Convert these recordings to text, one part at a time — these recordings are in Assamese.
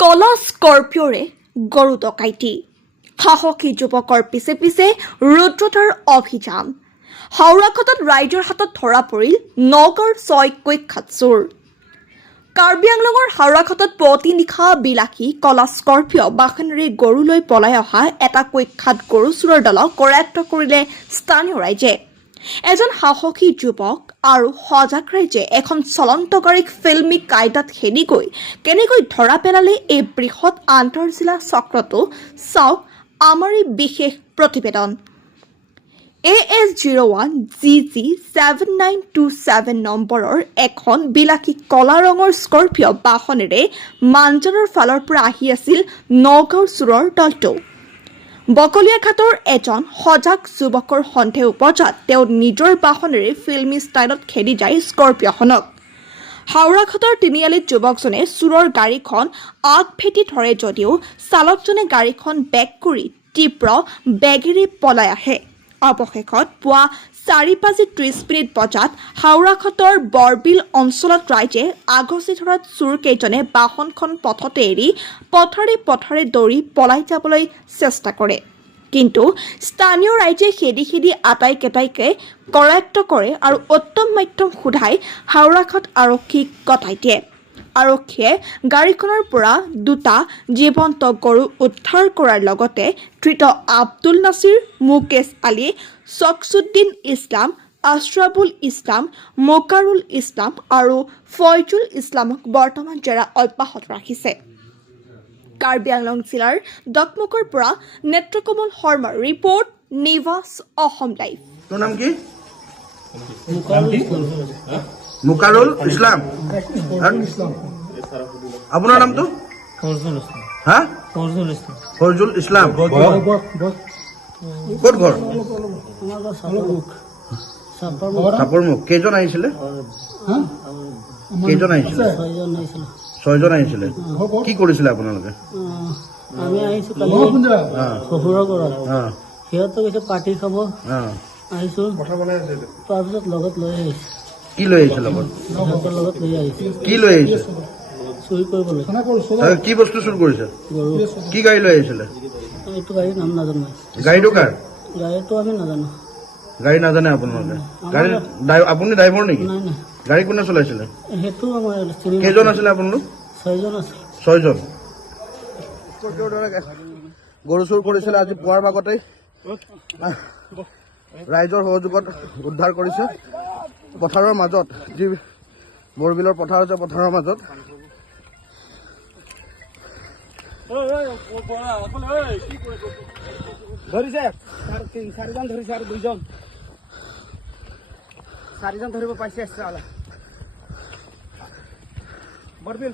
কলা স্কৰ্পিঅ'ৰে গৰু ডকাইতি সাহসী যুৱকৰ পিছে পিছে ৰুদ্ৰতাৰ অভিযান হাওৰাঘাটত ৰাইজৰ হাতত ধৰা পৰিল নগাঁৱৰ 6 কুখ্যাত চোৰ কাৰ্বি আংলঙৰ হাওৰাঘাটত পুৱতি নিশা বিলাসী কলা স্কৰ্পিঅ' বাহনেৰে গৰু লৈ পলাই অহা এটা কুখ্যাত গৰু চোৰৰ দলক কৰায়ত্ব কৰিলে স্থানীয় ৰাইজে এজন সাহসী যুৱক আৰু সজাগ ৰাইজে এখন চলন্ত গাড়ীক ফিল্মি কায়দাত খেদি গৈ কেনেকৈ ধৰা পেলালে এই বৃহৎ আন্তঃজিলা চক্ৰটো চাওক আমাৰ এই বিশেষ প্ৰতিবেদন AS01 GG 7927 নম্বৰৰ এখন বিলাসী কলা ৰঙৰ স্কৰ্পিঅ' বাহনেৰে মানজানৰ ফালৰ পৰা আহি আছিল নগাঁৱৰ চোৰৰ দলটো বকলিয়াঘাটৰ এজন সজাগ যুৱকৰ সন্দেহ উপজাত তেওঁ নিজৰ বাহনেৰে ফিল্মি ষ্টাইলত খেদি যায় স্কৰ্পিঅ'খনক হাওৰাঘাটৰ তিনিআলিত যুৱকজনে চোৰৰ গাড়ীখন আগভেটি ধৰে যদিও চালকজনে গাড়ীখন বেক কৰি তীব্ৰ বেগেৰে পলাই আহে অৱশেষত পুৱা 4:30 বজাত হাওৰাঘাটৰ বৰবিল অঞ্চলত ৰাইজে আগচি ধৰাত চোৰকেইজনে বাহনখন পথতে এৰি পথাৰে দৌৰি পলাই যাবলৈ চেষ্টা কৰে কিন্তু স্থানীয় ৰাইজে খেদি আটাইকেইটাইকে কৰায়ত্ব কৰে আৰু উত্তম মাধ্যম সোধাই হাওৰাঘাট আৰক্ষীক গতাই দিয়ে আৰক্ষীয়ে গাড়ীখনৰ পৰা দুটা জীৱন্ত গৰু উদ্ধাৰ কৰাৰ লগতে ধৃত আব্দুল নাছিৰ মুকেশ আলী চকছুদ্দিন ইছলাম আশ্ৰাবুল ইছলাম মোকাৰুল ইছলাম আৰু ফয়জুল ইছলামক বৰ্তমান জেৰা অব্যাহত ৰাখিছে কাৰ্বি আংলং জিলাৰ দকমুকৰ পৰা নেত্ৰকমল শৰ্মাৰ ৰিপৰ্ট নিৱাস অসম লাইভ তোৰ নাম কি মুকাৰুল ইছলাম আপোনাৰ নামটো হা ফৰজুল ইছলাম ক'ত ঘৰ চাপৰমুখ কেইজন আহিছিলে 6জন আহিছিলে কি কৰিছিলে আপোনালোকে আমি আহিছো কালি শহুৰৰ ঘৰত সিহঁতে কৈছে পাৰ্টি খাব আহিছো তাৰপিছত লগত লৈ আহিছো কি লৈ আহিছে লগত সিহঁতৰ লগত লৈ আহিছো কি লৈ আহিছে চুৰি কৰিবলৈ কি বস্তু চুৰ কৰিছে গৰু কি গাড়ী লৈ আহিছিলে এইটো গাড়ীৰ নাম নাজানো গাড়ীটো কাৰ গাড়ীটো আমি নাজানো গাড়ী নাজানে আপোনালোকে গাড়ী আপুনি ড্ৰাইভাৰ নেকি নাই নাই গাড়ী কোনে চলাইছিলে সেইটো আমাৰ কেইজন আছিলে আপোনালোক 6জন আছে 6জন গৰু চুৰ কৰিছিলে আজি পুৱাৰ ভাগতেই ৰাইজৰ সহযোগত উদ্ধাৰ কৰিছে পথাৰৰ মাজত যি বৰবিলৰ পথাৰ আছে পথাৰৰ মাজত ধৰিছে 4জন ধৰিছে আৰু 2জন 4জন ধৰিব পাইছে বৰবিল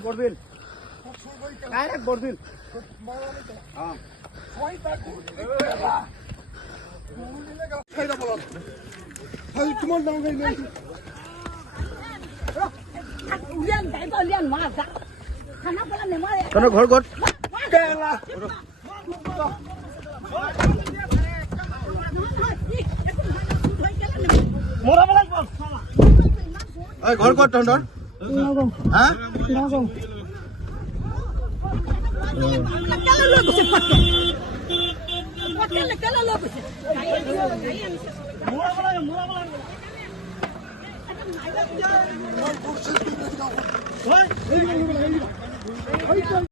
ডাইৰেক্ট বৰবিল তহঁতৰ ঘৰ ক'ত ঘৰ ক'ত তহঁতৰ হা